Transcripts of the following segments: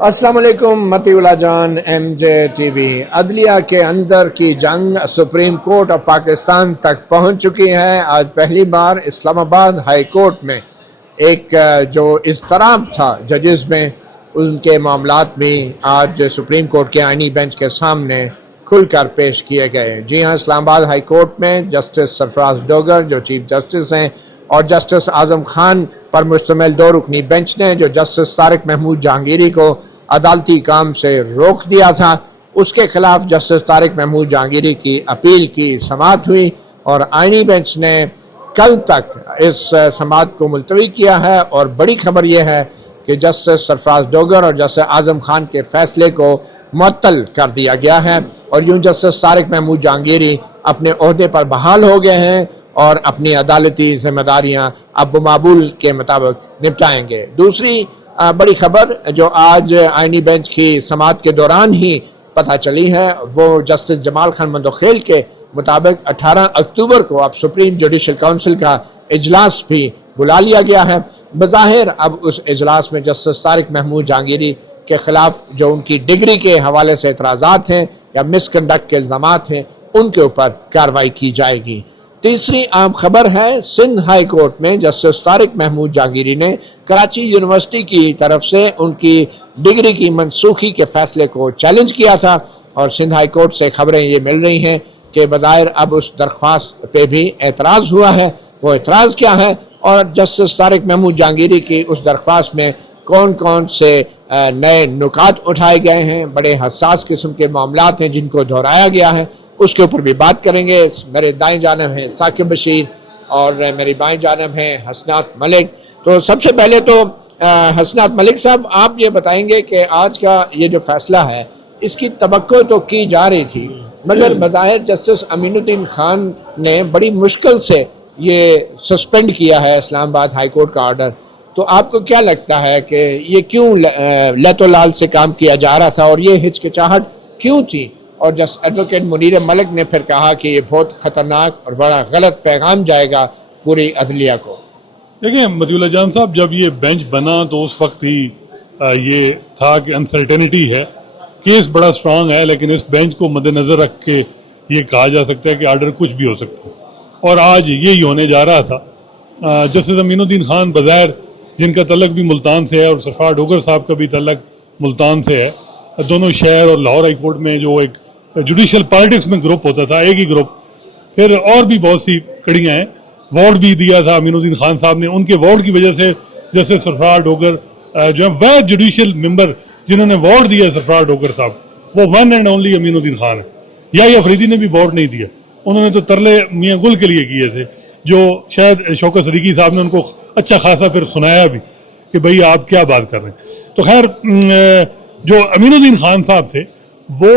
السلام علیکم متی اللہ جان، ایم جے ٹی وی۔ عدلیہ کے اندر کی جنگ سپریم کورٹ آف پاکستان تک پہنچ چکی ہے۔ آج پہلی بار اسلام آباد ہائی کورٹ میں ایک جو اضطراب تھا ججز میں، ان کے معاملات بھی آج سپریم کورٹ کے آئینی بینچ کے سامنے کھل کر پیش کیے گئے۔ جی ہاں، اسلام آباد ہائی کورٹ میں جسٹس سرفراز ڈوگر جو چیف جسٹس ہیں اور جسٹس اعظم خان پر مشتمل دو رکنی بینچ نے جو جسٹس طارق محمود جہانگیری کو عدالتی کام سے روک دیا تھا، اس کے خلاف جسٹس طارق محمود جہانگیری کی اپیل کی سماعت ہوئی اور آئینی بینچ نے کل تک اس سماعت کو ملتوی کیا ہے۔ اور بڑی خبر یہ ہے کہ جسٹس سرفراز ڈوگر اور جسٹس اعظم خان کے فیصلے کو معطل کر دیا گیا ہے اور یوں جسٹس طارق محمود جہانگیری اپنے عہدے پر بحال ہو گئے ہیں اور اپنی عدالتی ذمہ داریاں اب معمول کے مطابق نپٹائیں گے۔ دوسری بڑی خبر جو آج آئینی بینچ کی سماعت کے دوران ہی پتہ چلی ہے، وہ جسٹس جمال خان مندوخیل کے مطابق 18 اکتوبر کو اب سپریم جوڈیشل کونسل کا اجلاس بھی بلا لیا گیا ہے۔ بظاہر اب اس اجلاس میں جسٹس طارق محمود جہانگیری کے خلاف جو ان کی ڈگری کے حوالے سے اعتراضات ہیں یا مس کنڈکٹ کے الزامات ہیں، ان کے اوپر کارروائی کی جائے گی۔ تیسری اہم خبر ہے، سندھ ہائی کورٹ میں جسٹس طارق محمود جہانگیری نے کراچی یونیورسٹی کی طرف سے ان کی ڈگری کی منسوخی کے فیصلے کو چیلنج کیا تھا اور سندھ ہائی کورٹ سے خبریں یہ مل رہی ہیں کہ بظاہر اب اس درخواست پہ بھی اعتراض ہوا ہے۔ وہ اعتراض کیا ہے اور جسٹس طارق محمود جہانگیری کی اس درخواست میں کون کون سے نئے نکات اٹھائے گئے ہیں، بڑے حساس قسم کے معاملات ہیں جن کو دہرایا گیا ہے، اس کے اوپر بھی بات کریں گے۔ میرے دائیں جانب ہیں ثاقب بشیر اور میری بائیں جانب ہیں حسنات ملک۔ تو سب سے پہلے تو حسنات ملک صاحب، آپ یہ بتائیں گے کہ آج کا یہ جو فیصلہ ہے اس کی توقع تو کی جا رہی تھی، مگر بظاہر جسٹس امین الدین خان نے بڑی مشکل سے یہ سسپینڈ کیا ہے اسلام آباد ہائی کورٹ کا آرڈر۔ تو آپ کو کیا لگتا ہے کہ یہ کیوں لت و لال سے کام کیا جا رہا تھا اور یہ ہچکچاہٹ کیوں تھی؟ اور جسٹس ایڈوکیٹ منیر ملک نے پھر کہا کہ یہ بہت خطرناک اور بڑا غلط پیغام جائے گا پوری عدلیہ کو۔ دیکھیں متی اللہ جان صاحب، جب یہ بینچ بنا تو اس وقت ہی یہ تھا کہ انسرٹینٹی ہے، کیس بڑا سٹرانگ ہے، لیکن اس بینچ کو مد نظر رکھ کے یہ کہا جا سکتا ہے کہ آرڈر کچھ بھی ہو سکتا ہے، اور آج یہی ہونے جا رہا تھا۔ جسٹس امین الدین خان بظاہر جن کا تعلق بھی ملتان سے ہے اور سرفراز ڈوگر صاحب کا بھی تعلق ملتان سے ہے، دونوں شہر اور لاہور ہائی کورٹ میں جو ایک جوڈیشل پالیٹکس میں گروپ ہوتا تھا، ایک ہی گروپ، پھر اور بھی بہت سی کڑیاں ہیں، وارڈ بھی دیا تھا امین الدین خان صاحب نے، ان کے وارڈ کی وجہ سے جیسے سرفراز ڈوگر جو ہے ویڈ جوڈیشل ممبر جنہوں نے وارڈ دیا سرفراز ڈوگر صاحب، وہ ون اینڈ اونلی امین الدین خان ہے۔ یا افریدی نے بھی وارڈ نہیں دیا، انہوں نے تو ترلے میاں گل کے لیے کیے تھے، جو شاید شوکت صدیقی صاحب نے ان کو اچھا خاصا پھر سنایا بھی کہ بھئی آپ کیا بات کر رہے ہیں۔ تو خیر جو امین الدین خان صاحب تھے وہ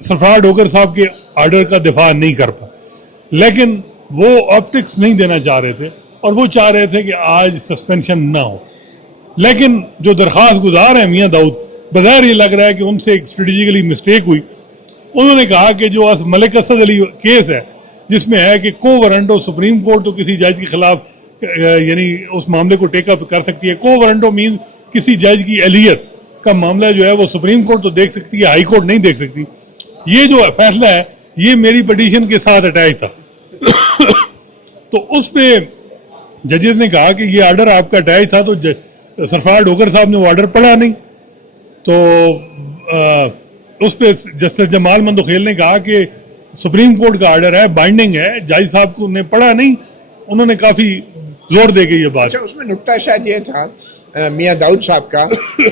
سرفراز ڈوگر صاحب کے آرڈر کا دفاع نہیں کر پائے، لیکن وہ آپٹکس نہیں دینا چاہ رہے تھے اور وہ چاہ رہے تھے کہ آج سسپینشن نہ ہو۔ لیکن جو درخواست گزار ہیں میاں داؤد، بظاہر یہ لگ رہا ہے کہ ان سے ایک اسٹریٹجیکلی مسٹیک ہوئی۔ انہوں نے کہا کہ جو ملک اسد علی کیس ہے جس میں ہے کہ کو ورنڈو سپریم کورٹ تو کسی جج کے خلاف یعنی اس معاملے کو ٹیک اپ کر سکتی ہے، کو ورنڈو مین کسی جج کی اہلیت کا معاملہ جو ہے وہ سپریم کورٹ تو دیکھ سکتی ہے، ہائی کورٹ نہیں دیکھ سکتی۔ یہ جو فیصلہ ہے یہ میری پٹیشن کے ساتھ اٹیچ تھا تو اس پہ ججز نے کہا کہ یہ آرڈر آپ کا اٹیچ تھا، تو سرفراز ڈوگر صاحب نے وہ آرڈر پڑھا نہیں، تو اس پہ جسٹس جمال مندوخیل نے کہا کہ سپریم کورٹ کا آرڈر ہے، بائنڈنگ ہے، جج صاحب کو نے پڑھا نہیں۔ انہوں نے کافی زور دے کے یہ بات۔ اچھا، اس میں نکتہ شاید یہ تھا میاں داؤد صاحب کا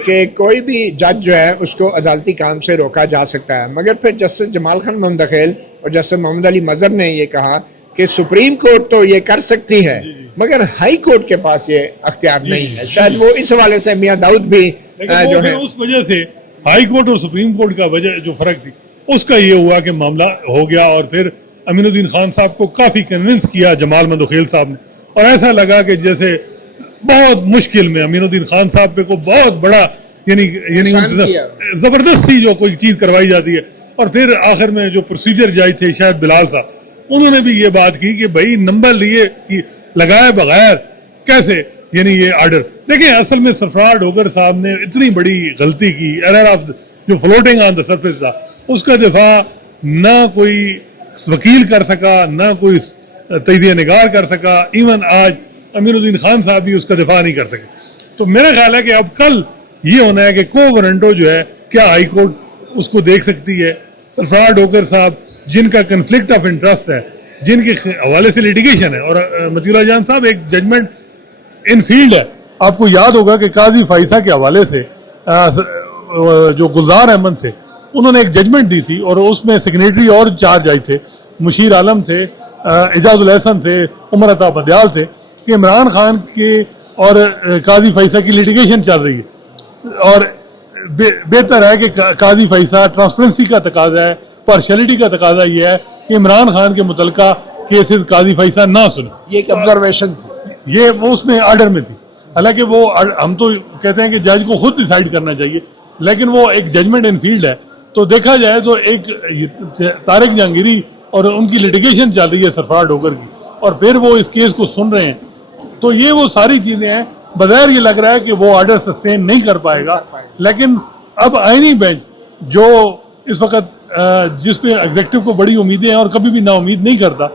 کہ کوئی بھی جج جو ہے اس کو عدالتی کام سے روکا جا سکتا ہے، مگر پھر جسٹس جمال خان مندوخیل اور جسٹس محمد علی مظہر نے یہ کہا کہ سپریم کورٹ تو یہ کر سکتی ہے مگر ہائی کورٹ کے پاس یہ اختیار نہیں ہے۔ شاید وہ اس حوالے سے میاں داؤد بھی جو ہے اس وجہ سے ہائی کورٹ اور سپریم کورٹ کا وجہ جو فرق تھی اس کا یہ ہوا کہ معاملہ ہو گیا، اور پھر امین الدین خان صاحب کو کافی کنونس کیا جمال مندوخیل صاحب نے، اور ایسا لگا کہ جیسے بہت مشکل میں امین الدین خان صاحب پہ کو بہت بڑا یعنی زبردستی جو کوئی چیز کروائی جاتی ہے۔ اور پھر آخر میں جو پروسیجر جج تھے شاید بلال صاحب، انہوں نے بھی یہ بات کی کہ بھائی نمبر لیے لگائے بغیر کیسے یعنی یہ آرڈر، دیکھیں اصل میں سرفراز ڈوگر صاحب نے اتنی بڑی غلطی کی، ایرر آف جو فلوٹنگ آن دا سرفیس تھا، اس کا دفاع نہ کوئی وکیل کر سکا، نہ کوئی تجزیہ نگار کر سکا، ایون آج امین الدین خان صاحب بھی اس کا دفاع نہیں کر سکے. تو میرا خیال ہے کہ اب کل یہ ہونا ہے کہ کو ورنٹو جو ہے کیا ہائی کورٹ اس کو دیکھ سکتی ہے. سرفراز ڈوگر صاحب جن کا کنفلکٹ آف انٹرسٹ ہے، جن کے حوالے سے لیٹیگیشن ہے، اور مطیع اللہ جان صاحب ایک ججمنٹ ان فیلڈ ہے. آپ کو یاد ہوگا کہ قاضی فائسہ کے حوالے سے جو گلزار احمد تھے انہوں نے ایک ججمنٹ دی تھی، اور اس میں سیگنیٹری اور چارج آئے تھے، مشیر عالم تھے، اعجاز الاحسن تھے، عمر عطا بدیال تھے، کہ عمران خان کے اور قاضی فائسہ کی لیٹیگیشن چل رہی ہے، اور بہتر ہے کہ قاضی فائسہ ٹرانسپیرنسی کا تقاضا ہے، پارشلٹی کا تقاضا یہ ہے کہ عمران خان کے متعلقہ کیسز قاضی فائسہ نہ سنیں. یہ ایک آبزرویشن تھی، یہ وہ اس میں آرڈر میں تھی. حالانکہ وہ ہم تو کہتے ہیں کہ جج کو خود ڈیسائیڈ کرنا چاہیے، لیکن وہ ایک ججمنٹ ان فیلڈ ہے. تو دیکھا جائے تو ایک طارق جہانگیری اور ان کی لیٹیگیشن چل رہی ہے سرفراز ڈوگر کی، اور پھر وہ اس کیس کو سن رہے ہیں. تو یہ وہ ساری چیزیں ہیں. بظاہر یہ لگ رہا ہے کہ وہ آرڈر سسٹین نہیں کر پائے گا، لیکن اب آئینی بینچ جو اس وقت جس پہ ایگزیکٹو کو بڑی امیدیں ہیں اور کبھی بھی نا امید نہیں کرتا،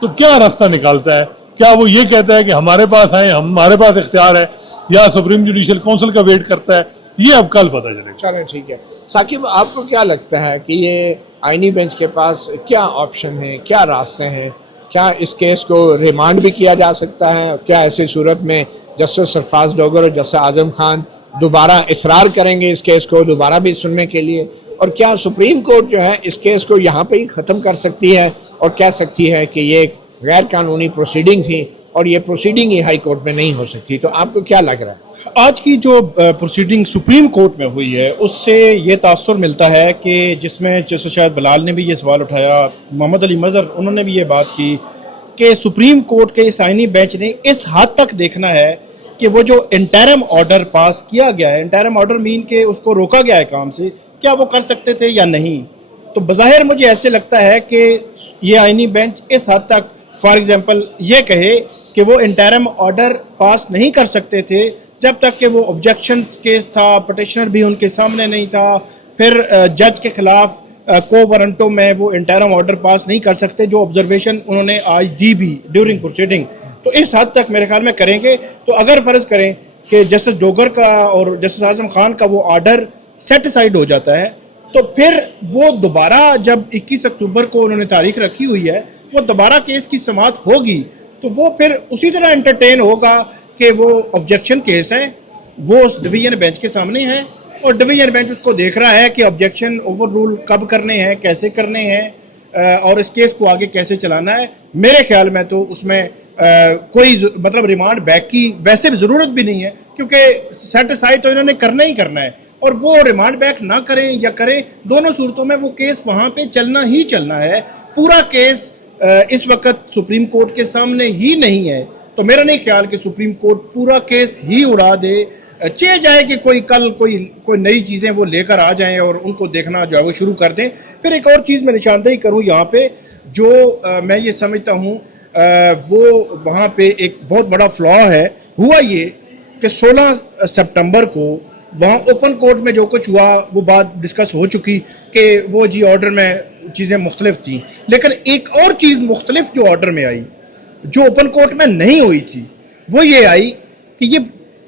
تو کیا راستہ نکالتا ہے؟ کیا وہ یہ کہتا ہے کہ ہمارے پاس آئے، ہمارے پاس اختیار ہے، یا سپریم جوڈیشل کونسل کا ویٹ کرتا ہے؟ یہ اب کل پتہ چلے گا. چلیں ٹھیک ہے. ثاقب، آپ کو کیا لگتا ہے کہ یہ آئینی بینچ کے پاس کیا آپشن ہیں، کیا راستے ہیں؟ کیا اس کیس کو ریمانڈ بھی کیا جا سکتا ہے؟ کیا ایسی صورت میں جسٹس سرفراز ڈوگر اور جسٹس اعظم خان دوبارہ اصرار کریں گے اس کیس کو دوبارہ بھی سننے کے لیے؟ اور کیا سپریم کورٹ جو ہے اس کیس کو یہاں پہ ہی ختم کر سکتی ہے اور کہہ سکتی ہے کہ یہ ایک غیر قانونی پروسیڈنگ تھی اور یہ پروسیڈنگ ہی ہائی کورٹ میں نہیں ہو سکتی؟ تو آپ کو کیا لگ رہا ہے؟ آج کی جو پروسیڈنگ سپریم کورٹ میں ہوئی ہے اس سے یہ تاثر ملتا ہے کہ جس میں جیسے شاید بلال نے بھی یہ سوال اٹھایا، محمد علی مظہر انہوں نے بھی یہ بات کی کہ سپریم کورٹ کے اس آئینی بینچ نے اس حد تک دیکھنا ہے کہ وہ جو انٹرم آرڈر پاس کیا گیا ہے، انٹرم آرڈر مین کہ اس کو روکا گیا ہے کام سے، کیا وہ کر سکتے تھے یا نہیں. تو بظاہر مجھے ایسے لگتا ہے کہ یہ آئینی بینچ اس حد تک فار ایگزامپل یہ کہے کہ وہ انٹرم آرڈر پاس نہیں کر سکتے تھے جب تک کہ وہ آبجیکشنز کیس تھا، پٹیشنر بھی ان کے سامنے نہیں تھا، پھر جج کے خلاف کو ورنٹو میں وہ انٹرم آرڈر پاس نہیں کر سکتے، جو آبزرویشن انہوں نے آج دی بھی ڈیورنگ پروسیڈنگ. تو اس حد تک میرے خیال میں کریں گے. تو اگر فرض کریں کہ جسٹس ڈوگر کا اور جسٹس اعظم خان کا وہ آرڈر سیٹ اسائڈ ہو جاتا ہے، تو پھر وہ دوبارہ جب 21 اکتوبر کو انہوں نے تاریخ رکھی ہوئی ہے، وہ دوبارہ کیس کی سماعت ہوگی تو وہ پھر اسی طرح انٹرٹین ہوگا کہ وہ آبجیکشن کیس ہے، وہ اس ڈویژن بینچ کے سامنے ہے، اور ڈویژن بینچ اس کو دیکھ رہا ہے کہ آبجیکشن اوور رول کب کرنے ہیں، کیسے کرنے ہیں، اور اس کیس کو آگے کیسے چلانا ہے. میرے خیال میں تو اس میں کوئی مطلب ریمانڈ بیک کی ویسے بھی ضرورت بھی نہیں ہے، کیونکہ سیٹ اسائڈ تو انہوں نے کرنا ہی کرنا ہے، اور وہ ریمانڈ بیک نہ کریں یا کریں، دونوں صورتوں میں وہ کیس وہاں پہ چلنا ہی چلنا ہے. پورا کیس اس وقت سپریم کورٹ کے سامنے ہی نہیں ہے، تو میرا نہیں خیال کہ سپریم کورٹ پورا کیس ہی اڑا دے. چاہے جائے کہ کوئی کل کوئی نئی چیزیں وہ لے کر آ جائیں اور ان کو دیکھنا جو ہے وہ شروع کر دیں. پھر ایک اور چیز میں نشاندہی کروں یہاں پہ، جو میں یہ سمجھتا ہوں وہ وہاں پہ ایک بہت بڑا فلا ہے. ہوا یہ کہ 16 سپٹمبر کو وہاں اوپن کورٹ میں جو کچھ ہوا وہ بات ڈسکس ہو چکی کہ وہ جی آرڈر میں چیزیں مختلف تھیں، لیکن ایک اور چیز مختلف جو آرڈر میں آئی جو اوپن کورٹ میں نہیں ہوئی تھی، وہ یہ آئی کہ یہ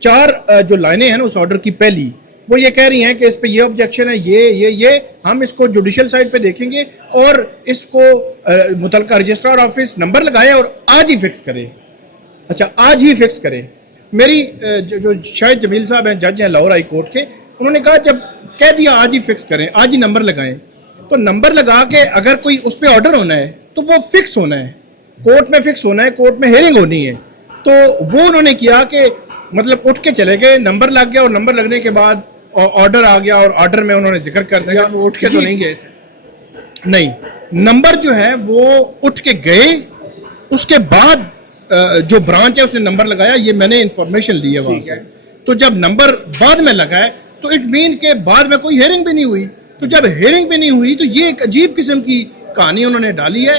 4 جو لائنیں ہیں نا اس آرڈر کی، پہلی وہ یہ کہہ رہی ہیں کہ اس پہ یہ آبجیکشن ہے، یہ ہم اس کو جوڈیشل سائٹ پہ دیکھیں گے اور اس کو متعلقہ رجسٹرار آفس نمبر لگائے اور آج ہی فکس کرے. اچھا آج ہی فکس کرے. میری جو شاہد جمیل صاحب ہیں، جج ہیں لاہور ہائی کورٹ کے، انہوں نے کہا جب کہہ دیا آج ہی فکس کریں، آج ہی نمبر لگائیں، تو نمبر لگا کے اگر کوئی اس پہ آرڈر ہونا ہے تو وہ فکس ہونا ہے، کورٹ میں فکس ہونا ہے، کورٹ میں ہیئرنگ ہونی ہے. تو وہ انہوں نے کیا کہ مطلب اٹھ کے چلے گئے، نمبر لگ گیا، اور نمبر لگنے کے بعد آرڈر آ گیا، اور آرڈر میں انہوں نے ذکر کر دیا. وہ اٹھ کے تو نہیں گئے تھے؟ نہیں، نمبر جو ہے وہ اٹھ کے گئے، اس کے بعد جو برانچ ہے اس نے نمبر لگایا. یہ میں نے انفارمیشن لی ہے وہاں سے. تو جب نمبر بعد میں لگا ہے تو اٹ مین کہ بعد میں کوئی ہیئرنگ بھی نہیں ہوئی. تو جب ہیئرنگ بھی نہیں ہوئی تو یہ ایک عجیب قسم کی کہانی انہوں نے ڈالی ہے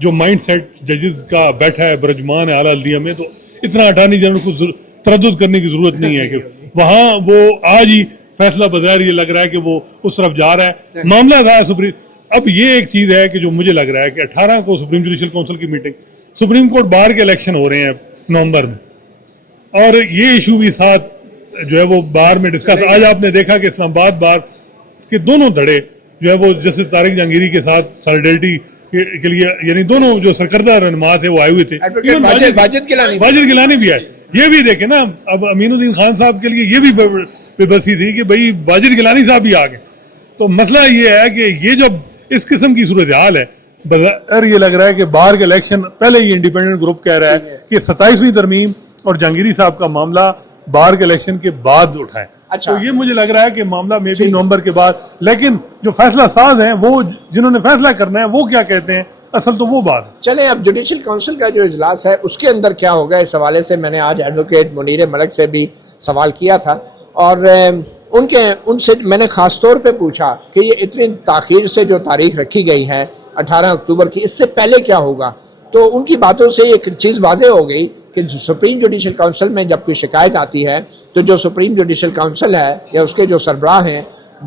جو مائنڈ سیٹ ججز کا بیٹھا ہے برجمان ہے اعلیٰ عدلیہ میں, تو اتنا اٹارنی جنرل کو تردد کرنے کی ضرورت نہیں ہے کہ وہاں وہ آج ہی فیصلہ بظاہر یہ لگ رہا ہے کہ وہ اس طرف جا رہا ہے. معاملہ تھا سپریم. اب یہ ایک چیز ہے کہ جو مجھے لگ رہا ہے کہ 18 کو سپریم جوڈیشل کونسل کی میٹنگ, سپریم کورٹ بار کے الیکشن ہو رہے ہیں نومبر میں, اور یہ ایشو بھی ساتھ جو ہے وہ بار میں ڈسکس. آج آپ نے دیکھا کہ اسلام آباد بار کے دونوں دھڑے جو ہے وہ جسٹس طارق جہانگیری کے ساتھ سالیڈیرٹی کے لیے, یعنی دونوں جو سرکردہ رہنما تھے وہ آئے ہوئے تھے. واجد گیلانی بھی آئے. یہ بھی دیکھیں نا, اب امین الدین خان صاحب کے لیے یہ بھی بے بسی تھی کہ بھائی واجد گیلانی صاحب بھی آ گئے. تو مسئلہ یہ ہے کہ یہ جب اس قسم کی صورتحال ہے, بظاہر یہ لگ رہا ہے کہ باہر کے الیکشن پہلے ہی انڈیپینڈنٹ گروپ کہہ رہا ہے کہ 27ویں ترمیم اور جہانگیری صاحب کا معاملہ باہر کے الیکشن کے بعد اٹھائے. تو یہ مجھے لگ رہا ہے کہ معاملہ میں بھی نومبر کے بعد, لیکن جو فیصلہ ساز ہیں وہ جنہوں نے فیصلہ کرنا ہے وہ کیا کہتے ہیں, اصل تو وہ بات. چلیں اب جوڈیشل کونسل کا جو اجلاس ہے اس کے اندر کیا ہوگا, اس حوالے سے میں نے آج ایڈوکیٹ منیر ملک سے بھی سوال کیا تھا, اور ان سے میں نے خاص طور پہ پوچھا کہ یہ اتنی تاخیر سے جو تاریخ رکھی گئی ہے 18 اکتوبر کی, اس سے پہلے کیا ہوگا. تو ان کی باتوں سے ایک چیز واضح ہو گئی کہ سپریم جوڈیشل کونسل میں جب کوئی شکایت آتی ہے تو جو سپریم جوڈیشل کونسل ہے یا اس کے جو سربراہ ہیں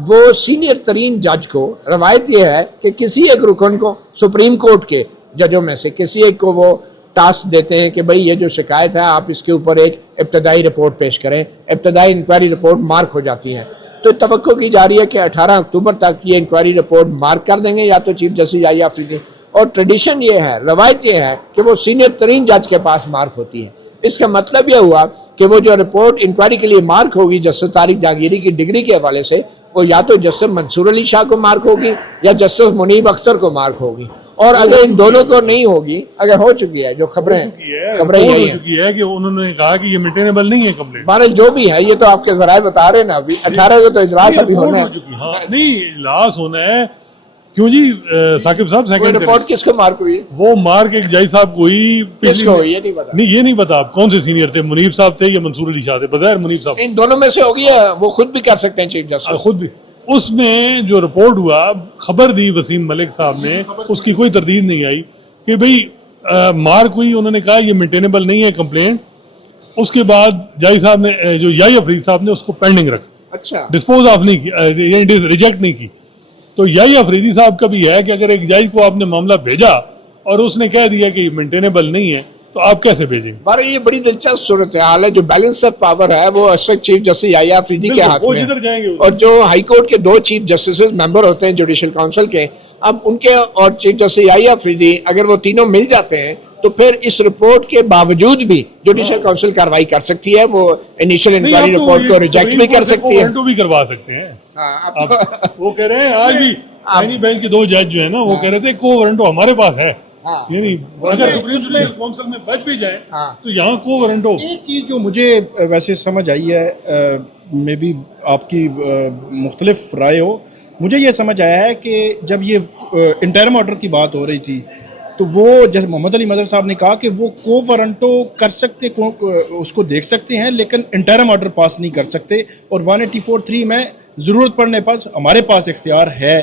وہ سینئر ترین جج کو, روایت یہ ہے کہ کسی ایک رکن کو سپریم کورٹ کے ججوں میں سے کسی ایک کو وہ ٹاسک دیتے ہیں کہ بھئی یہ جو شکایت ہے آپ اس کے اوپر ایک ابتدائی رپورٹ پیش کریں. ابتدائی انکوائری رپورٹ مارک ہو جاتی ہیں, تو توقع کی جا رہی ہے کہ 18 اکتوبر تک یہ انکوائری رپورٹ مارک کر دیں گے یا تو چیف جسٹس یا آفریدی, اور ٹریڈیشن یہ ہے, روایت یہ ہے کہ وہ سینئر ترین جج کے پاس مارک ہوتی ہے. اس کا مطلب یہ ہوا کہ وہ جو رپورٹ انکوائری کے لیے مارک ہوگی جسٹس طارق جہانگیری کی ڈگری کے حوالے سے, وہ یا تو جسٹس منصور علی شاہ کو مارک ہوگی یا جسٹس منیب اختر کو مارک ہوگی. اور اگر ان دونوں کو نہیں ہوگی, اگر ہو چکی ہے جو خبریں یہی ہیں کہ انہوں نے کہا کہ یہ مینٹینیبل نہیں ہے کمپلینٹ. بہرحال جو بھی ہے یہ تو آپ کے ذرائع بتا رہے ہیں نا, ابھی 18 کو تو اجلاس ابھی ہونا ہے. نہیں اجلاس ہونا ہے کیوں جی ثاقب صاحب. سیکنڈ رپورٹ کس کو مارک ہوئی ہے؟ وہ مارک ایک جج صاحب کو ہی یہ نہیں پتا. نہیں یہ نہیں پتا آپ کون سے سینئر تھے, منیب صاحب تھے یا منصور علی شاہ تھے. بظاہر منیب صاحب ان دونوں میں سے ہوگی, وہ خود بھی کر سکتے ہیں چیف جسٹس خود بھی. اس میں جو رپورٹ ہوا, خبر دی وسیم ملک صاحب نے, اس کی کوئی تردید نہیں آئی کہ بھئی مارک ہوئی. انہوں نے کہا یہ مینٹینیبل نہیں ہے کمپلینٹ. اس کے بعد جج صاحب نے جو یائی افریدی صاحب نے اس کو پینڈنگ رکھا, اچھا ڈسپوز آف نہیں کی, ریجیکٹ نہیں کی. تو یائی افریدی صاحب کا بھی ہے کہ اگر ایک جج کو آپ نے معاملہ بھیجا اور اس نے کہہ دیا کہ یہ مینٹینیبل نہیں ہے تو آپ کیسے بھیجیں گے؟ بارہ یہ بڑی دلچسپ صورتحال ہے. جو بیلنس آف پاور ہے وہ اصل چیف جسٹس یائی افریدی کے ہاتھ میں ہے, اور جو ہائی کورٹ کے 2 چیف جسٹس ممبر ہوتے ہیں جوڈیشل کونسل کے, اب ان کے اور چیف جسٹس یائی افریدی اگر وہ تینوں مل جاتے ہیں تو پھر اس رپورٹ کے باوجود بھی جوڈیشل کونسل کارروائی کر سکتی ہے. وہ انیشل انکوائری رپورٹ کو ریجیکٹ بھی کر سکتی ہے, بھی کروا سکتے ہیں. وہ کہہ رہے ہیں آج بھی بینچ کے 2 جج جو ہیں نا وہ کہہ رہے تھے کو وارنٹو ہمارے پاس ہے, یعنی اگر سپریم کونسل میں بچ بھی جائے تو یہاں کو وارنٹو. ایک چیز جو مجھے ویسے سمجھ آئی ہے, میں بھی آپ کی مختلف رائے ہو, مجھے یہ سمجھ آیا ہے کہ جب یہ انٹرم آرڈر کی بات ہو رہی تھی تو وہ جیسے محمد علی مظہر صاحب نے کہا کہ وہ کو وارنٹو کر سکتے, اس کو دیکھ سکتے ہیں لیکن انٹرم آرڈر پاس نہیں کر سکتے, اور 184(3) میں ضرورت پڑنے پر ہمارے پاس اختیار ہے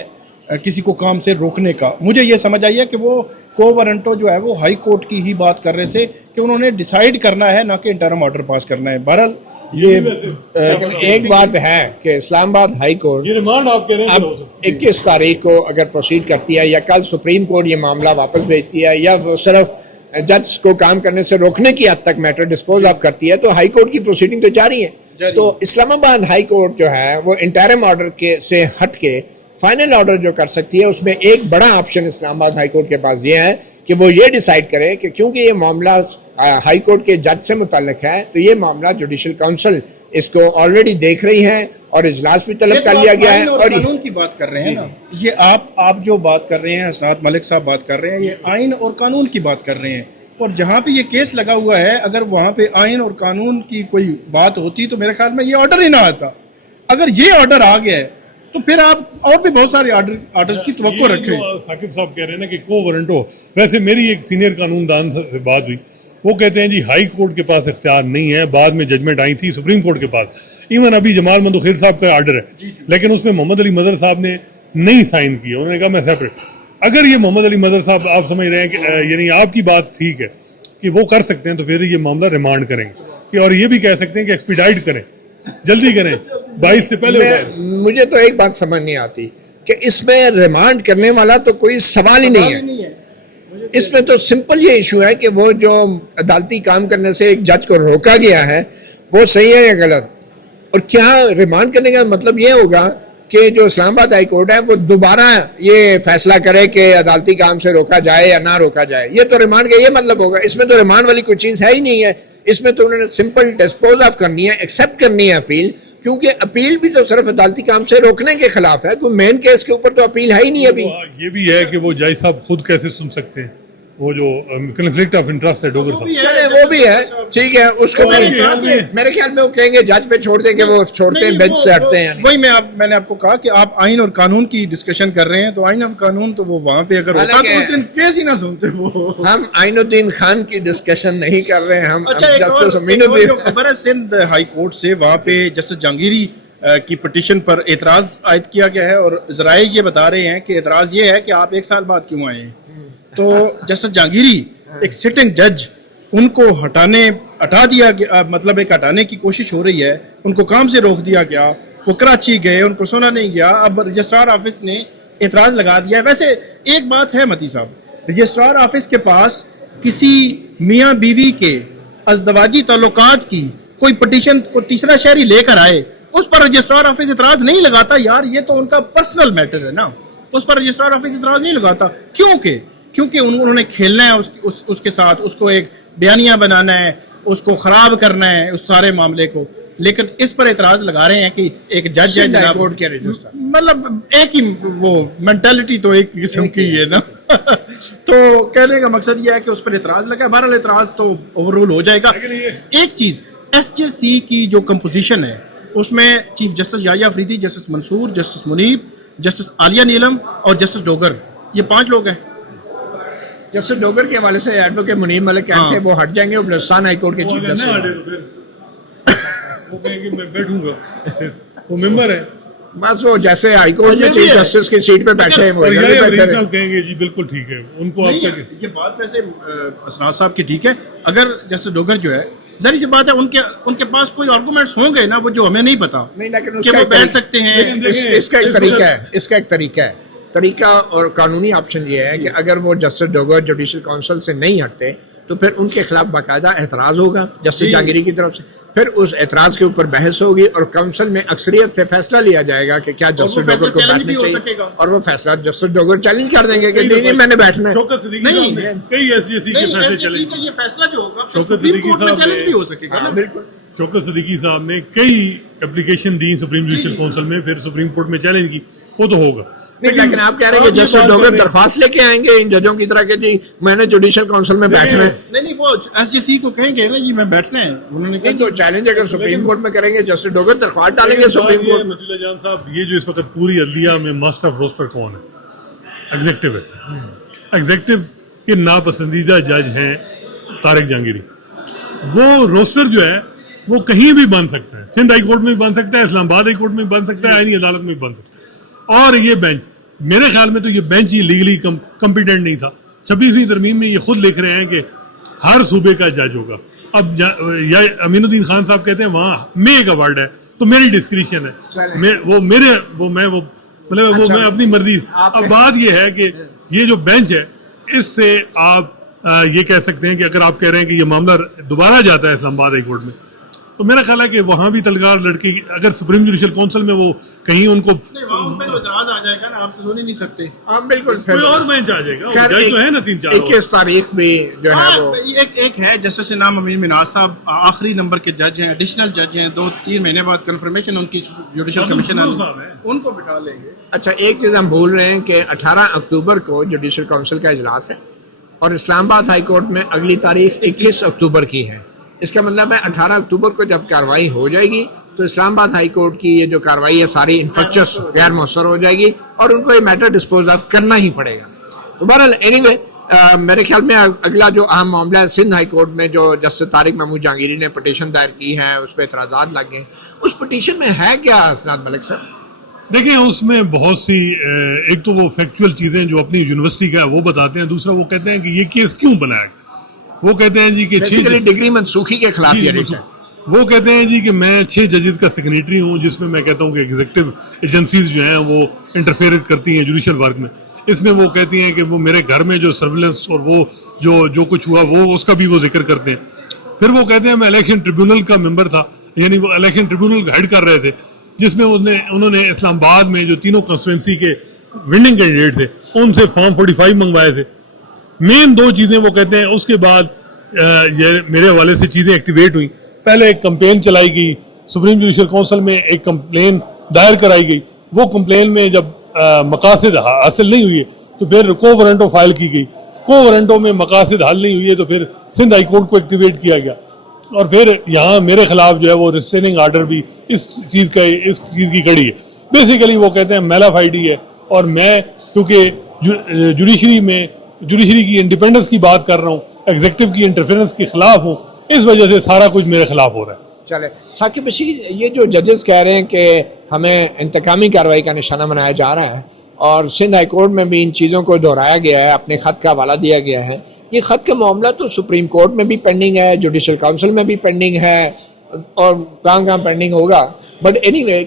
کسی کو کام سے روکنے کا. مجھے یہ سمجھ آئی ہے کہ وہ کو وارنٹو جو ہے وہ ہائی کورٹ کی ہی بات کر رہے تھے کہ انہوں نے ڈیسائیڈ کرنا ہے نہ کہ انٹرم آرڈر پاس کرنا ہے. بہرحال یہ ایک بات ہے کہ اسلام آباد ہائی کورٹ یہ ریمانڈ آپ کہہ رہے ہیں اب 21 تاریخ کو اگر پروسیڈ کرتی ہے یا کل سپریم کورٹ یہ معاملہ واپس بھیجتی ہے یا صرف جج کو کام کرنے سے روکنے کی حد تک میٹر ڈسپوز آف کرتی ہے تو ہائی کورٹ کی پروسیڈنگ تو جاری ہے. تو اسلام آباد ہائی کورٹ جو ہے وہ انٹرم آرڈر کے سے ہٹ کے فائنل آرڈر جو کر سکتی ہے, اس میں ایک بڑا آپشن اسلام آباد ہائی کورٹ کے پاس یہ ہے کہ وہ یہ ڈیسائیڈ کرے کہ کیونکہ یہ معاملہ ہائی کورٹ کے جج سے متعلق ہے تو یہ معاملہ جوڈیشل کونسل اس کو آلریڈی دیکھ رہی ہے اور اجلاس بھی طلب کر لیا گیا ہے. اور قانون کی بات کر رہے ہیں نا, یہ آپ جو بات کر رہے ہیں, حسنات ملک صاحب بات کر رہے ہیں, یہ آئین اور قانون کی بات کر رہے ہیں. اور جہاں پہ یہ کیس لگا ہوا ہے اگر وہاں پہ آئین اور قانون کی کوئی بات ہوتی تو میرے خیال میں یہ آرڈر ہی نہ آتا. اگر یہ آرڈر آ گیا ہے تو پھر آپ اور بھی بہت سارے آرڈرز کی توقع رکھیں. ثاقب صاحب کہہ رہے ہیں نا کہ کو وارنٹو, ویسے میری ایک سینئر قانون دان سے بات ہوئی, وہ کہتے ہیں جی ہائی کورٹ کے پاس اختیار نہیں ہے, بعد میں ججمنٹ آئی تھی سپریم کورٹ کے پاس. ایون ابھی جمال مندوخیل صاحب کا آرڈر ہے لیکن اس میں محمد علی مظہر صاحب نے نہیں سائن کیا, انہوں نے کہا میں سیپریٹ. اگر یہ محمد علی مظہر صاحب آپ سمجھ رہے ہیں کہ یعنی آپ کی بات ٹھیک ہے کہ وہ کر سکتے ہیں تو پھر یہ معاملہ ریمانڈ کریں گے کہ اور یہ بھی کہہ سکتے ہیں کہ ایکسپیڈائٹ کریں, جلدی کریں, 22 سے پہلے. مجھے تو ایک بات سمجھ نہیں آتی کہ اس میں ریمانڈ کرنے والا تو کوئی سوال ہی نہیں ہے. اس میں تو سمپل یہ ایشو ہے کہ وہ جو عدالتی کام کرنے سے ایک جج کو روکا گیا ہے وہ صحیح ہے یا غلط, اور کیا ریمانڈ کرنے کا مطلب یہ ہوگا کہ جو اسلام آباد ہائی کورٹ ہے وہ دوبارہ یہ فیصلہ کرے کہ عدالتی کام سے روکا جائے یا نہ روکا جائے. یہ تو ریمانڈ کا یہ مطلب ہوگا. اس میں تو ریمانڈ والی کوئی چیز ہے ہی نہیں ہے. اس میں تو انہوں نے سمپل ڈسپوز آف کرنی ہے, ایکسیپٹ کرنی ہے اپیل, کیونکہ اپیل بھی تو صرف عدالتی کام سے روکنے کے خلاف ہے, کوئی مین کیس کے اوپر تو اپیل ہے ہی نہیں ابھی. یہ بھی ہے کہ وہ جج صاحب خود کیسے سن سکتے ہیں, وہ جو کنفلکٹ آف انٹرسٹ ہے ڈوگر صاحب, چلے وہ بھی ہے, ٹھیک ہے, اس کو میرے خیال میں وہ کہیں گے جج پہ چھوڑ دیں کہ وہ چھوڑتے ہیں, بینچ سے ہٹتے ہیں. وہی میں نے آپ کو کہا کہ آپ آئین اور قانون کی ڈسکشن کر رہے ہیں, تو آئین اور قانون تو وہ وہاں پہ اگر ہوتا تو اس دن کیس ہی نہ سنتے وہ. ہم عین الدین خان کی ڈسکشن نہیں کر رہے ہیں, ہم جسٹس امین الدین خبر ہے سندھ ہائی کورٹ سے وہاں پہ جسٹس جہانگیری کی پٹیشن پر اعتراض عائد کیا گیا ہے, اور ذرائع یہ بتا رہے ہیں کہ اعتراض یہ ہے کہ آپ 1 سال بعد کیوں آئے ہیں. تو جسٹس جہانگیری ایک سٹنگ جج, ان کو ہٹا دیا گیا, مطلب ایک ہٹانے کی کوشش ہو رہی ہے, ان کو کام سے روک دیا گیا, وہ کراچی گئے, ان کو سنا نہیں گیا. اب رجسٹرار آفس نے اعتراض لگا دیا ہے. ویسے ایک بات ہے متی صاحب, رجسٹرار آفس کے پاس کسی میاں بیوی کے ازدواجی تعلقات کی کوئی پٹیشن کو تیسرا شہری لے کر آئے, اس پر رجسٹرار آفس اعتراض نہیں لگاتا. یار یہ تو ان کا پرسنل میٹر ہے نا, اس پر رجسٹرار آفس اعتراض نہیں لگاتا. کیونکہ انہوں نے کھیلنا ہے اس کے ساتھ, اس کو ایک بیانیہ بنانا ہے, اس کو خراب کرنا ہے اس سارے معاملے کو. لیکن اس پر اعتراض لگا رہے ہیں کہ ایک جج ہے جناب, مطلب ایک ہی وہ مینٹلٹی تو ایک قسم کی ہے نا. تو کہنے کا مقصد یہ ہے کہ اس پر اعتراض لگا. بہرحال اعتراض تو اوور رول ہو جائے گا. ایک چیز ایس جے سی کی جو کمپوزیشن ہے اس میں چیف جسٹس یحییٰ افریدی, جسٹس منصور, جسٹس منیب, جسٹس عالیہ نیلم اور جسٹس ڈوگر, یہ 5 لوگ ہیں. جسٹس ڈوگر کے حوالے سے ایڈوکیٹ منیب ملک کہتے ہیں وہ ہٹ جائیں گے, اور بلوچستان ہائی کورٹ کے چیف جسٹس وہ کہیں گے میں بیٹھوں گا, وہ ممبر ہے بس, وہ جیسے ہائی کورٹ میں چیف جسٹس کی سیٹ پہ بیٹھے ہیں وہ کہیں گے جی بالکل ٹھیک ہے. ان کو یہ بات ویسے اسناد صاحب کی ٹھیک ہے. اگر جسٹس ڈوگر جو ہے, ظاہر سی بات ہے ان کے پاس کوئی آرگومنٹس ہوں گے نا, وہ جو ہمیں نہیں پتا کہ وہ بیٹھ سکتے ہیں. اس کا ایک طریقہ ہے, اس کا ایک طریقہ اور قانونی آپشن یہ ہے کہ اگر وہ جسٹس ڈوگر جوڈیشل کونسل سے نہیں ہٹتے تو پھر ان کے خلاف باقاعدہ اعتراض ہوگا جسٹس جہانگیری کی طرف سے, پھر اس اعتراض کے اوپر بحث ہوگی اور کونسل میں اکثریت سے فیصلہ لیا جائے گا کہ کیا جسٹس ڈوگر کو بیٹھنا چاہیے, اور وہ فیصلہ جسٹس ڈوگر چیلنج کر دیں گے کہ نہیں میں نے بیٹھنا ہے. کئی ایس ڈی سی کے فیصلے چلیں گے, یہ فیصلہ جو ہوگا سپریم کورٹ میں چیلنج بھی ہو سکے گا. بالکل شوکت صدیقی صاحب نے کئی اپلیکیشن دی سپریم جوڈیشل کونسل میں, پھر سپریم کورٹ میں چیلنج کی, وہ تو ہوگا. لیکن آپ کہہ رہے ہیں کہ جسٹس ڈوگر درخواست لے کے آئیں گے ان ججوں کی طرح کہ جی میں نے جوڈیشل کونسل میں بیٹھنا ہے. نہیں وہ ایس جی سی کو کہیں گے نا جی میں بیٹھنا ہے, انہوں نے کہا تو چیلنج اگر سپریم کورٹ میں کریں گے جسٹس ڈوگر درخواست ڈالیں گے سپریم کورٹ میں. مطیع جان صاحب, یہ جو اس وقت پوری عدلیہ میں ماسٹر آف روسٹر کون ہے؟ ایگزیکٹو ہے. ایگزیکٹو کے ناپسندیدہ جج ہیں طارق جہانگیری. وہ روسٹر جو ہے وہ کہیں بھی بن سکتا ہے, سندھ ہائی کورٹ میں بھی بن سکتا ہے, اسلام آباد ہائی کورٹ میں بھی بن سکتا ہے, آئینی عدالت میں بھی بن سکتا ہے. اور یہ بینچ, میرے خیال میں تو یہ بینچ ہی لیگلی کمپیٹنٹ نہیں تھا. 26ویں ترمیم میں یہ خود لکھ رہے ہیں کہ ہر صوبے کا جج ہوگا. اب امین الدین خان صاحب کہتے ہیں وہاں میں کا ورڈ ہے تو میری ڈسکریشن ہے, میں اپنی مرضی. اب بات یہ ہے کہ یہ جو بینچ ہے اس سے آپ یہ کہہ سکتے ہیں کہ اگر آپ کہہ رہے ہیں کہ یہ معاملہ دوبارہ جاتا ہے اسلام آباد ہائی کورٹ میں تو میرا خیال ہے کہ وہاں بھی تلگار لڑکی, اگر سپریم جوڈیشل کونسل میں وہ کہیں ان کو اعتراض آ جائے گا نا, آپ تو سن ہی نہیں سکتے. ہاں بالکل, کوئی اور بینچ آ جائے گا. جج تو ہے نا 3-4 21 تاریخ بھی جو ہے وہ ایک ہے جسٹس انعام امین مناز صاحب, آخری نمبر کے جج ہیں, ایڈیشنل جج ہیں, 2-3 مہینے بعد کنفرمیشن ان کی جوڈیشل کمیشن ان کو بٹھا لیں گے. اچھا ایک چیز ہم بھول رہے ہیں کہ 18 اکتوبر کو جوڈیشل کونسل کا اجلاس ہے اور اسلام آباد ہائی کورٹ میں اگلی تاریخ 21 اکتوبر کی ہے. اس کا مطلب ہے 18 اکتوبر کو جب کارروائی ہو جائے گی تو اسلام آباد ہائی کورٹ کی یہ جو کارروائی ہے ساری انفیکچس غیر مؤثر ہو جائے گی اور ان کو یہ میٹر ڈسپوز آف کرنا ہی پڑے گا. تو بہرحال اینی وے میرے خیال میں اگلا جو اہم معاملہ ہے سندھ ہائی کورٹ میں جو جسٹس طارق محمود جہانگیری نے پٹیشن دائر کی ہے, اس پہ اعتراضات لگ گئے. اس پٹیشن میں ہے کیا اسناد ملک صاحب؟ دیکھیں اس میں بہت سی ایک تو وہ فیکچوئل چیزیں جو اپنی یونیورسٹی کا ہے وہ بتاتے ہیں, دوسرا وہ کہتے ہیں کہ یہ کیس کیوں بنایا. وہ کہتے ہیں جی کہ ڈگری منسوخی کے خلاف یہ ریٹ ہے. وہ کہتے ہیں جی کہ میں 6 ججز کا سیکریٹری ہوں, جس میں کہتا ہوں کہ ایگزیکٹو ایجنسیز جو ہیں وہ انٹرفیئر کرتی ہیں جوڈیشل ورک میں. اس میں وہ کہتی ہیں کہ وہ میرے گھر میں جو سرویلنس اور وہ جو کچھ ہوا وہ اس کا بھی وہ ذکر کرتے ہیں. پھر وہ کہتے ہیں میں الیکشن ٹریبیونل کا ممبر تھا, یعنی وہ الیکشن ٹریبیونل کا ہیڈ کر رہے تھے, جس میں انہوں نے اسلام آباد میں جو تینوں کانسٹیٹوینسی کے وننگ کینڈیڈیٹ تھے ان سے فارم 45 منگوائے تھے. مین 2 چیزیں وہ کہتے ہیں. اس کے بعد یہ میرے حوالے سے چیزیں ایکٹیویٹ ہوئیں. پہلے ایک کمپین چلائی گئی سپریم جوڈیشل کونسل میں, ایک کمپلین دائر کرائی گئی. وہ کمپلین میں جب مقاصد حاصل نہیں ہوئی تو پھر کو وارنٹو فائل کی گئی. کو وارنٹو میں مقاصد حل نہیں ہوئی ہے تو پھر سندھ ہائی کورٹ کو ایکٹیویٹ کیا گیا. اور پھر یہاں میرے خلاف جو ہے وہ ریسٹریننگ آرڈر بھی اس چیز کی کڑی ہے. بیسیکلی وہ کہتے ہیں میلا فائڈی ہے, اور میں کیونکہ جوڈیشری کی انڈیپینڈنس کی بات کر رہا ہوں, ایگزیکٹو کی انٹرفیئرنس کے خلاف ہوں, اس وجہ سے سارا کچھ میرے خلاف ہو رہا ہے. چلے ثاقب بشیر, یہ جو ججز کہہ رہے ہیں کہ ہمیں انتقامی کارروائی کا نشانہ بنایا جا رہا ہے, اور سندھ ہائی کورٹ میں بھی ان چیزوں کو دہرایا گیا ہے, اپنے خط کا حوالہ دیا گیا ہے. یہ خط کا معاملہ تو سپریم کورٹ میں بھی پینڈنگ ہے, جوڈیشل کاؤنسل میں بھی پینڈنگ ہے, اور کہاں پینڈنگ ہوگا. بٹ اینی وے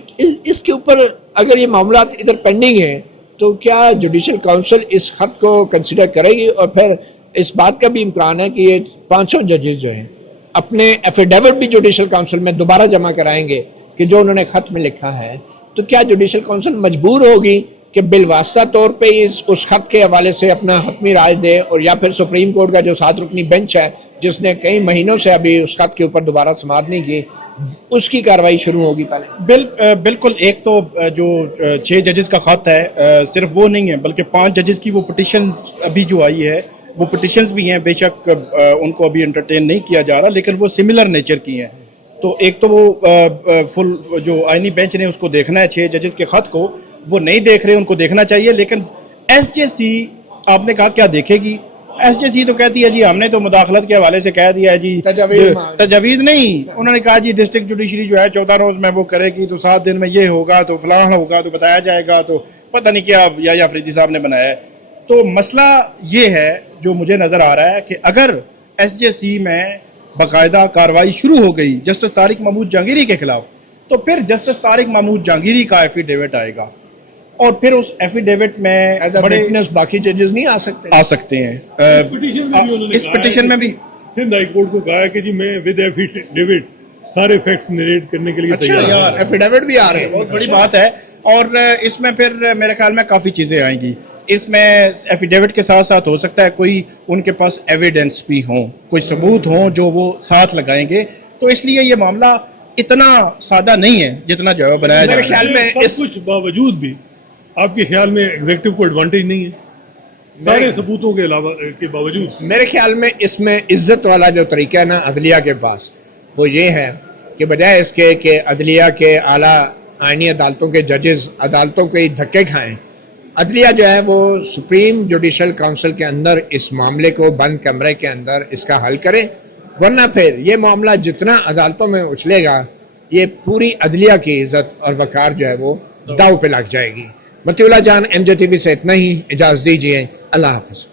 اس کے اوپر اگر یہ معاملات ادھر پینڈنگ ہیں تو کیا جوڈیشل کاؤنسل اس خط کو کنسیڈر کرے گی؟ اور پھر اس بات کا بھی امکان ہے کہ یہ 500 ججز جو ہیں اپنے ایفیڈیوٹ بھی جوڈیشل کاؤنسل میں دوبارہ جمع کرائیں گے کہ جو انہوں نے خط میں لکھا ہے, تو کیا جوڈیشل کاؤنسل مجبور ہوگی کہ بالواسطہ طور پہ اس خط کے حوالے سے اپنا حتمی رائے دے, اور یا پھر سپریم کورٹ کا جو 7 رکنی بینچ ہے جس نے کئی مہینوں سے ابھی اس خط کے اوپر دوبارہ سماعت نہیں کی, اس کی کارروائی شروع ہوگی پہلے؟ بالکل. ایک تو جو 6 ججز کا خط ہے, صرف وہ نہیں ہے بلکہ 5 ججز کی وہ پٹیشن ابھی جو آئی ہے, وہ پٹیشنز بھی ہیں, بے شک ان کو ابھی انٹرٹین نہیں کیا جا رہا, لیکن وہ سملر نیچر کی ہیں. تو ایک تو وہ فل جو آئینی بینچ نے اس کو دیکھنا ہے 6 ججز کے خط کو, وہ نہیں دیکھ رہے, ان کو دیکھنا چاہیے. لیکن ایس جے سی آپ نے کہا کیا دیکھے گی؟ ایس جے سی تو کہتی ہے جی ہم نے تو مداخلت کے حوالے سے کہہ دیا ہے جی, تجاویز نہیں. انہوں نے کہا جی ڈسٹرکٹ جوڈیشری جو ہے 14 روز میں وہ کرے گی, تو 7 دن میں یہ ہوگا, تو فلاں ہوگا, تو بتایا جائے گا, تو پتہ نہیں کیا یا فریدی صاحب نے بنایا ہے. تو مسئلہ یہ ہے جو مجھے نظر آ رہا ہے کہ اگر ایس جے سی میں باقاعدہ کارروائی شروع ہو گئی جسٹس طارق محمود جہانگیری کے خلاف, تو پھر جسٹس طارق محمود جہانگیری کا ایفیڈیوٹ آئے گا, اور پھر اس ایفیڈیوٹ میں بڑے باقی ججز نہیں آ سکتے ہیں. اس پٹیشن میں بھی سندھ ہائی کورٹ کو کہا ہے کہ جی میں ود ایفیڈیوٹ سارے فیکٹس نریٹ کرنے کے لیے تیار. ایفیڈیوٹ بھی آ رہے ہیں, بہت بڑی بات ہے. اور اس میں پھر میرے خیال میں کافی چیزیں آئیں گی. اس میں ایفیڈیوٹ کے ساتھ ساتھ ہو سکتا ہے کوئی ان کے پاس ایویڈنس بھی ہوں, کوئی ثبوت ہوں جو وہ ساتھ لگائیں گے. تو اس لیے یہ معاملہ اتنا سادہ نہیں ہے جتنا جو ہے بنایا جا رہا ہے. میرے خیال میں اس کچھ باوجود بھی آپ کے خیال میں ایگزیکٹو کو ایڈوانٹیج نہیں ہے سارے ثبوتوں کے علاوہ کے باوجود؟ میرے خیال میں اس میں عزت والا جو طریقہ ہے نا عدلیہ کے پاس, وہ یہ ہے کہ بجائے اس کے کہ عدلیہ کے اعلیٰ آئینی عدالتوں کے ججز عدالتوں کے دھکے کھائیں, عدلیہ جو ہے وہ سپریم جوڈیشل کاؤنسل کے اندر اس معاملے کو بند کمرے کے اندر اس کا حل کرے. ورنہ پھر یہ معاملہ جتنا عدالتوں میں اچھلے گا, یہ پوری عدلیہ کی عزت اور وقار جو ہے وہ داؤ پہ لگ جائے گی. مطیع اللہ جان, MJ TV سے اتنا ہی, اجازت دیجیے, اللہ حافظ.